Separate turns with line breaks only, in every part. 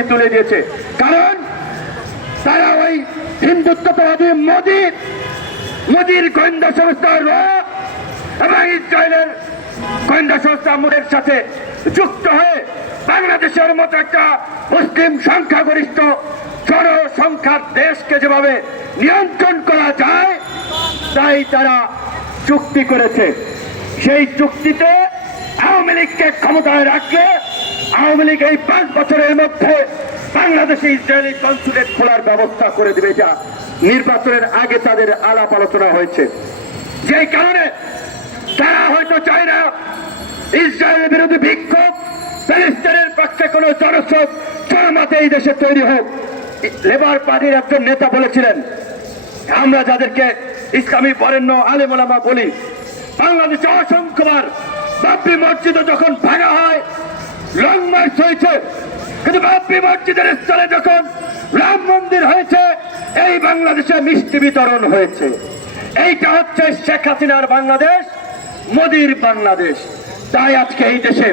ছবি তুলে দিয়েছে কারণ তারা ওই হিন্দুত্ববাদী মোদির মোদির গোয়েন্দা সংস্থা র এবং ইসরায়েলের গোয়েন্দা সংস্থা মোদের সাথে যুক্ত হয়ে বাংলাদেশের মতো একটা মুসলিম সংখ্যাগরিষ্ঠ জনসংখ্যার দেশকে যেভাবে নিয়ন্ত্রণ করা যায়, তাই তারা চুক্তি করেছে। সেই চুক্তিতে আওয়ামী লীগকে ক্ষমতায় রাখলে আওয়ামী লীগ এই পাঁচ বছরের মধ্যে বাংলাদেশে ইসরায়েলি কনসুলেট খোলার ব্যবস্থা করে দেবে যা নির্বাচনের আগে তাদের আলাপ আলোচনা হয়েছে। যেই কারণে তারা হয়তো চায় না ইসরায়েলের বিরুদ্ধে বিক্ষোভ প্যালেস্টাইনের পক্ষে কোন জনস্রোত জনমতে এই দেশে তৈরি হোক। লেবার পার্টির একজন নেতা বলেছিলেন, আমরা যাদেরকে ইসলামী বরেণ্য আলেমোলামা বলি, বাংলাদেশে অসংখ্যবার বাবরি মসজিদ যখন ভাঙা হয় লং মার্চ হয়েছে। কিন্তু বাবরি মসজিদের স্থলে যখন রাম মন্দির হয়েছে, এই বাংলাদেশে মিষ্টি বিতরণ হয়েছে। এইটা হচ্ছে শেখ হাসিনার বাংলাদেশ, মোদির বাংলাদেশ। তাই আজকে এই দেশে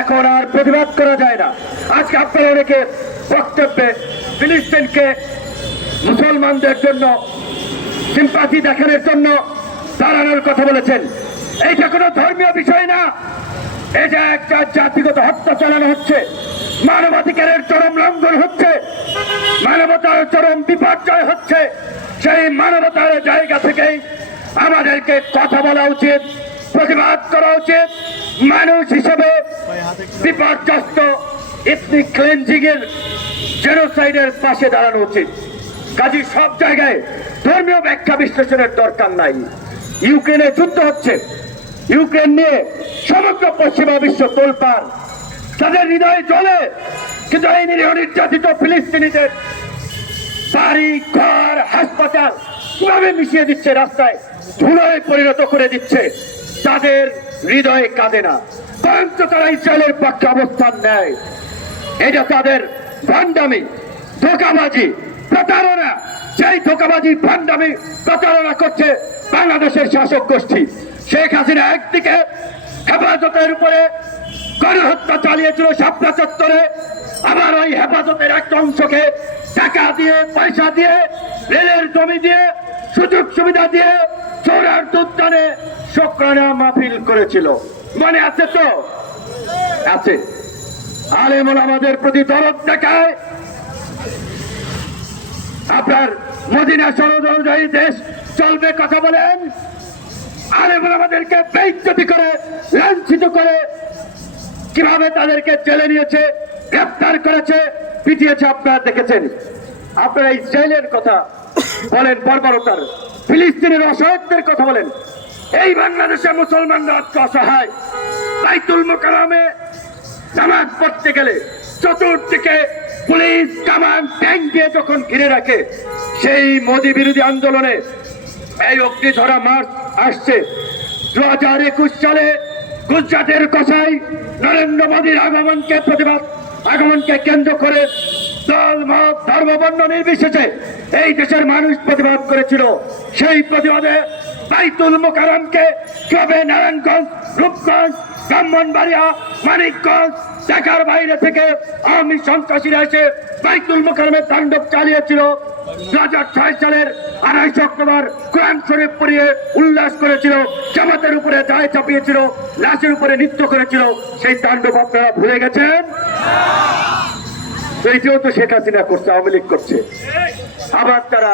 এখন আর প্রতিবাদ করা যায় না। আজকে আপনারা অনেকে বক্তব্যে ফিলিস্তিনকে মুসলমানদের জন্য সিম্পাথি দেখানোর জন্য দাঁড়ানোর কথা বলেছেন। এইটা কোনো ধর্মীয় বিষয় না। এটা একটা জাতিগত হত্যা চালানো হচ্ছে। মানবাধিকারের চরম লঙ্ঘন হচ্ছে। মানবতার চরম বিপর্যয় হচ্ছে। সেই মানবতার জায়গা থেকেই আমাদেরকে কথা বলা উচিত, প্রতিবাদ করা উচিত। মানুষ হিসেবে বিপর্যস্ত ইথনিক ক্লেন্সিং এর জেনোসাইডের পাশে দাঁড়ানো উচিত। কাজী সব জায়গায় ধর্মীয় ব্যাখ্যা বিশ্লেষণের দরকার নাই। ইউক্রেনে যুদ্ধ হচ্ছে। ইউক্রেন নিয়ে সমগ্র পশ্চিমা বিশ্ব তোলপার তাদের হৃদয়ে জ্বলে, কিন্তু এই নিরীহ নির্যাতিত ফিলিস্তিনিদের বাড়ি, ঘর, হাসপাতাল কীভাবে মিশিয়ে দিচ্ছে রাস্তায়? ধুলোয় পরিণত করে দিচ্ছে। তাদের হৃদয়ে কাঁদে না। বরঞ্চ তারা ইসরায়েলের পক্ষে অবস্থান নেয়। এটা তাদের ভান্ডামি ধোকাবাজি, প্রতারণা। সেই ধোকাবাজি ভান্ডামি প্রতারণা করছে বাংলাদেশের শাসক গোষ্ঠী। শেখ হাসিনা একদিকে হেফাজতের উপরে গণহত্যা চালিয়েছিল শাপলা চত্বরে। আবার ওই হেফাজতের একটা অংশকে টাকা দিয়ে, পয়সা দিয়ে, রেলের জমি দিয়ে, সুযোগ সুবিধা দিয়ে চোরার উদ্যানে শুক্রানা মাহফিল করেছিল। মনে আছে তো? আছে। আলেমুল আমাদের প্রতি দরদ দেখায়। আপনার মদিনা সনদ অনুযায়ী দেশ চলবে কথা বলেন। আলেমুল আমাদেরকে বেইজ্জতি করে, লাঞ্ছিত করে, কীভাবে তাদেরকে জেলে নিয়েছে, গ্রেপ্তার করেছে, পিটিয়েছে আপনারা দেখেছেন। আপনারা ইসরায়েলের কথা বলেন, বর্বরতার। ফিলিস্তিনের অসহায়ত্বের কথা বলেন। এই বাংলাদেশে মুসলমানরা আজকে অসহায়। বাইতুল মোকারামে জামাত পড়তে গেলে চতুর্দিকে পুলিশ, কামান, ট্যাঙ্ক দিয়ে যখন ঘিরে রাখে, সেই মোদি বিরোধী আন্দোলনে এই অগ্নিধরা মার্চ আসছে। দু হাজার একুশ সালে গুজরাটের কষাই নরেন্দ্র মোদীর আগমনকে প্রতিবাদ, আগমনকে কেন্দ্র করে দল, মত ধর্ম বর্ণ নির্বিশেষে এই দেশের মানুষ প্রতিবাদ করেছিল। সেই প্রতিবাদে বাইতুল মোকারমকে কবে নারায়ণগঞ্জ, রূপগঞ্জ, ব্রাহ্মণবাড়িয়া, মানিকগঞ্জ, ঢাকার বাইরে থেকে আওয়ামী সন্ত্রাসীরা এসে বাইতুল মোকারমের তাণ্ডব চালিয়েছিল। হাজার ছয় সালের অক্টোবর শরীফ উল্লাস করেছিল উপরে চাপিয়েছিল, লাশের উপরে নৃত্য করেছিল, সেই ভুলে করছে করছে। আবার তারা